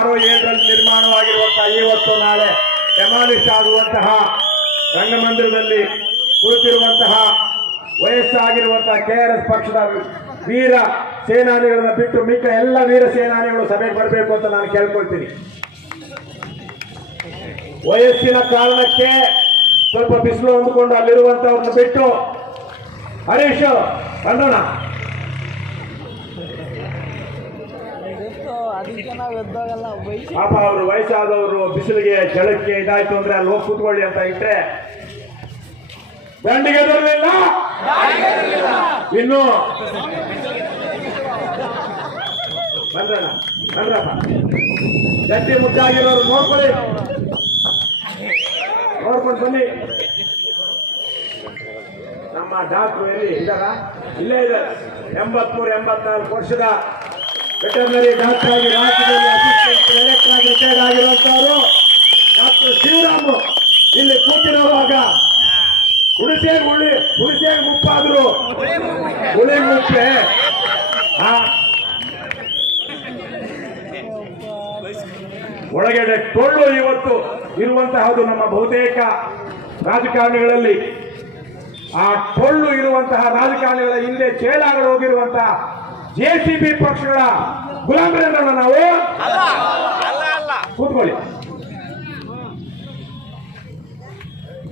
1966-67ರಲ್ಲಿ ನಿರ್ಮಾಣವಾಗಿರುವಂತಹ ಇವತ್ತು ನಾಳೆ ಡೆಮಾಲಿಷ್ ಆಗುವಂತಹ ರಂಗಮಂದಿರದಲ್ಲಿ ಕುಳಿತಿರುವಂತಹ ವಯಸ್ಸಾಗಿರುವಂತಹ KRS ಪಕ್ಷದ ವೀರ ಸೇನಾನಿಗಳನ್ನ ಬಿಟ್ಟು ಮಿಕ್ಕ ಎಲ್ಲ ವೀರ ಸೇನಾನಿಗಳು ಸಭೆಗೆ ಬರಬೇಕು ಅಂತ ನಾನು ಕೇಳ್ಕೊಳ್ತೀನಿ. ವಯಸ್ಸಿನ ಕಾರಣಕ್ಕೆ ಸ್ವಲ್ಪ ಬಿಸಿಲು ಹೊಂದ್ಕೊಂಡು ಅಲ್ಲಿರುವಂತವ್ರನ್ನ ಬಿಟ್ಟು ಹರೀಶ್ ಬಂದೋಣ. ಪಾಪ ಅವರು ವಯಸ್ಸಾದವರು ಬಿಸಿಲಿಗೆ ಜಳಕ್ಕೆ ಇದಾಯ್ತು ಅಂದ್ರೆ ಅಲ್ಲಿ ಹೋಗಿ ಕೂತ್ಕೊಳ್ಳಿ ಅಂತ ಇಟ್ರೆ ಗಂಡಿಗೆ ಬರಲಿಲ್ಲ. ಇನ್ನು ಬಂದ್ರಪ್ಪ ಗಟ್ಟಿ ಮುದ್ದಾಗಿರೋರು ನೋಡ್ಕೊಳ್ಳಿ, ನೋಡ್ಕೊಂಡು ಬನ್ನಿ. ನಮ್ಮ ಡಾಕ್ಟ್ರು ಎಲ್ಲಿ ಇದ್ದಾರ? ಇಲ್ಲೇ ಇದ್ದಾರೆ. 83-84 ವರ್ಷದ ವೆಟರ್ನರಿ ಡಾಕ್ಟರ್ ಆಗಿ ರಾಜ್ಯದಲ್ಲಿ ಅಸಿಸ್ಟೆಂಟ್ ಡೈರೆಕ್ಟರ್ ಆಗಿ ರಿಟೈರ್ಡ್ ಆಗಿರುವಂತವರು ಡಾಕ್ಟರ್ ಶಿವರಾಮ್ ಇಲ್ಲಿ ಕೂತಿರುವಾಗ ಹುಣಸೆಗೆ ಮುಪ್ಪಾದ್ರು. ಹುಳಿ ಮುಪ್ಪೆ ಒಳಗಡೆ ಟೊಳ್ಳು ಇವತ್ತು ಇರುವಂತಹದ್ದು ನಮ್ಮ ಬಹುತೇಕ ರಾಜಕಾರಣಿಗಳಲ್ಲಿ. ಆ ಟೊಳ್ಳು ಇರುವಂತಹ ರಾಜಕಾರಣಿಗಳ ಹಿಂದೆ ಚೇಲಾಗಳು ಹೋಗಿರುವಂತಹ JCB ಪಕ್ಷಗಳ ಗುಲಾಮರನ್ನ ನಾವು ಕೂತ್ಕೊಳ್ಳಿ.